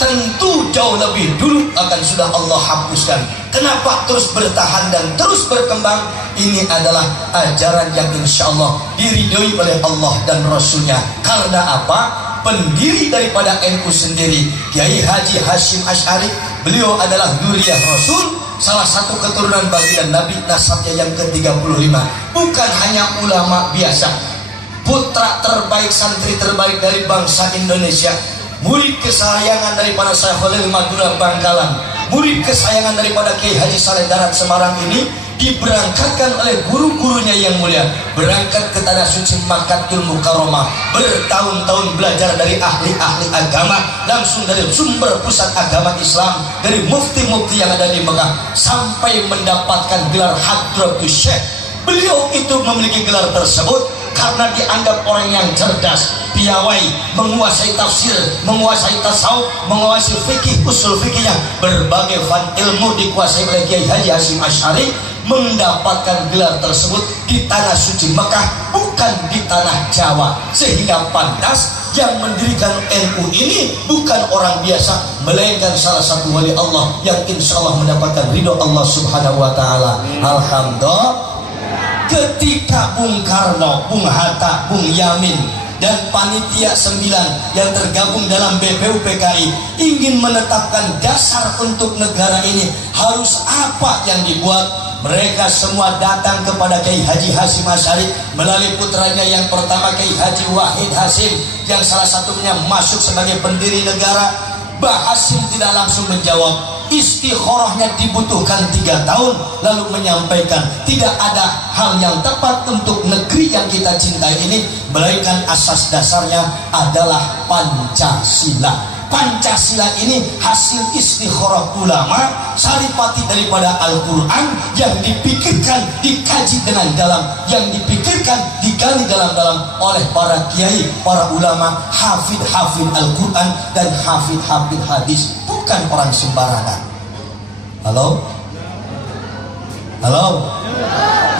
tentu jauh lebih dulu akan sudah Allah hapuskan. Kenapa terus bertahan dan terus berkembang? Ini adalah ajaran yang insya Allah diridhoi oleh Allah dan Rasulnya. Karena apa? Pendiri daripada NU sendiri, Kiai Haji Hasyim Asy'ari, beliau adalah dzurriyyah Rasul, salah satu keturunan baginda Nabi, nasabnya yang ke-35. Bukan hanya ulama biasa, putra terbaik, santri terbaik dari bangsa Indonesia, murid kesayangan daripada Syekhul Madura Bangkalan, murid kesayangan daripada Kiai Haji Saleh Darat Semarang ini diberangkatkan oleh guru-gurunya yang mulia, berangkat ke tanah suci Makkatul Mukarramah, bertahun-tahun belajar dari ahli-ahli agama, langsung dari sumber pusat agama Islam, dari mufti-mufti yang ada di Mekah, sampai mendapatkan gelar Hadratus Syekh. Beliau itu memiliki gelar tersebut karena dianggap orang yang cerdas, piawai, menguasai tafsir, menguasai tasawuf, menguasai fikih, usul fikihnya, berbagai fan ilmu dikuasai oleh Kiai Haji Hasyim Asy'ari. Mendapatkan gelar tersebut di tanah suci Mekah, bukan di tanah Jawa, sehingga pantas yang mendirikan NU ini bukan orang biasa, melainkan salah satu wali Allah yang insya Allah mendapatkan ridho Allah Subhanahu wa Ta'ala. Alhamdulillah. Ketika Bung Karno, Bung Hatta, Bung Yamin dan panitia 9 yang tergabung dalam BPUPKI ingin menetapkan dasar untuk negara ini, harus apa yang dibuat? Mereka semua datang kepada Kiai Haji Hasyim Asy'ari melalui putranya yang pertama, Kiai Haji Wahid Hasyim, yang salah satunya masuk sebagai pendiri negara. Mbah Hasyim tidak langsung menjawab, istikharahnya dibutuhkan 3 tahun, lalu menyampaikan tidak ada hal yang tepat untuk negeri yang kita cintai ini, melainkan asas dasarnya adalah Pancasila. Pancasila ini hasil istikharah ulama, saripati daripada Al-Quran yang dipikirkan, dikaji dengan dalam, yang dipikirkan, digali dalam-dalam oleh para kiai, para ulama, hafid-hafid Al-Quran dan hafid-hafid hadis, bukan orang sembarangan. Halo? Halo?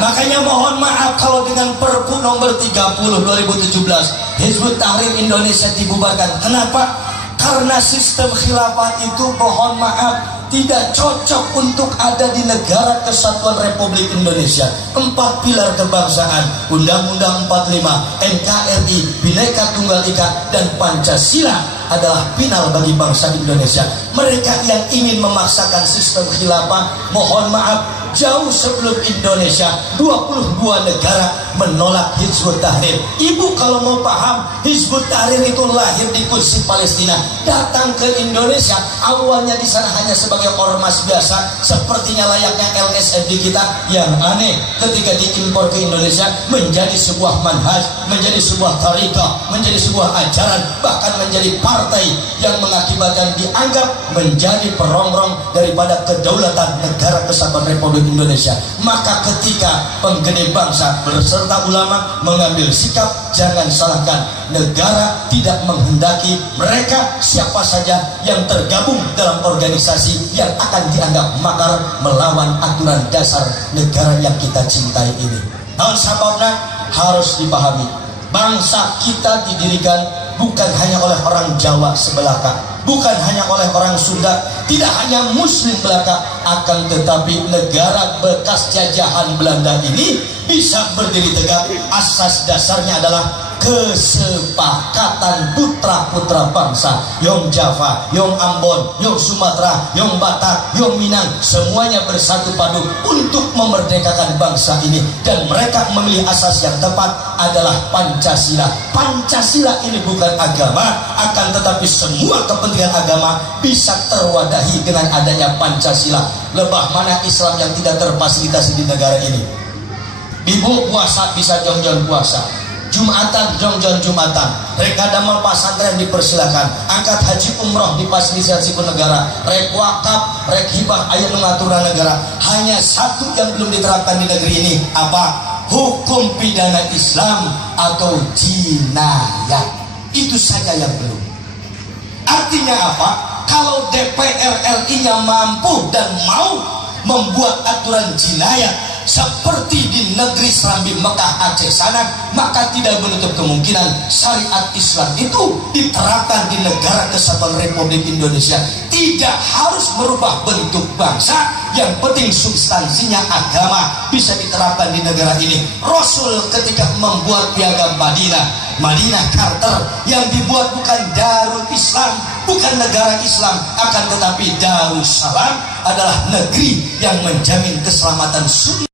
Makanya mohon maaf kalau dengan Perpu nomor 30 2017 Hizbut Tahrir Indonesia dibubarkan. Kenapa? Karena sistem khilafah itu, mohon maaf, tidak cocok untuk ada di negara kesatuan Republik Indonesia. 4 pilar kebangsaan, Undang-Undang 45, NKRI, Bhinneka Tunggal Ika, dan Pancasila adalah final bagi bangsa Indonesia. Mereka yang ingin memaksakan sistem khilafah, mohon maaf, jauh sebelum Indonesia 22 negara menolak Hizbut Tahrir. Ibu kalau mau paham, Hizbut Tahrir itu lahir di Quds Palestina, datang ke Indonesia, awalnya di sana hanya sebagai ormas biasa, sepertinya layaknya LSM di kita. Yang aneh, ketika diimpor ke Indonesia menjadi sebuah manhaj, menjadi sebuah tariqah, menjadi sebuah ajaran, bahkan menjadi partai yang mengakibatkan dianggap menjadi perongrong daripada kedaulatan negara kesatuan Republik Indonesia. Maka ketika penggede bangsa berserta ulama mengambil sikap, jangan salahkan, negara tidak menghendaki mereka siapa saja yang tergabung dalam organisasi yang akan dianggap makar melawan aturan dasar negara yang kita cintai ini. Hal sebabnya harus dipahami, bangsa kita didirikan bukan hanya oleh orang Jawa sebelaka, bukan hanya oleh orang Sunda, tidak hanya Muslim belaka, akan tetapi negara bekas jajahan Belanda ini bisa berdiri tegak. Asas dasarnya adalah kesepakatan putra-putra bangsa, Yong Java, Yong Ambon, Yong Sumatera, Yong Batak, Yong Minang, semuanya bersatu padu untuk memerdekakan bangsa ini. Dan mereka memilih asas yang tepat adalah Pancasila. Pancasila ini bukan agama, akan tetapi semua kepentingan agama bisa terwadahi dengan adanya Pancasila. Lebah mana Islam yang tidak terfasilitasi di negara ini? Ibu puasa bisa jong-jong puasa, Jumatan jong-jong Jumatan, reka damal pasantren dipersilakan, angkat haji umroh difasilitasi pun negara, rek wakaf, rek hibah aya ngaturna negara. Hanya satu yang belum diterapkan di negeri ini, apa? Hukum pidana Islam atau jinayat. Itu saja yang belum. Artinya apa? Kalau DPR RI-nya mampu dan mau membuat aturan jinayat seperti di negeri Serambi Mekah Aceh sana, maka tidak menutup kemungkinan syariat Islam itu diterapkan di negara Kesatuan Republik Indonesia. Tidak harus merubah bentuk bangsa, yang penting substansinya agama bisa diterapkan di negara ini. Rasul ketika membuat piagam Madinah Charter, yang dibuat bukan Darul Islam, bukan negara Islam, akan tetapi Darussalam adalah negeri yang menjamin keselamatan sunni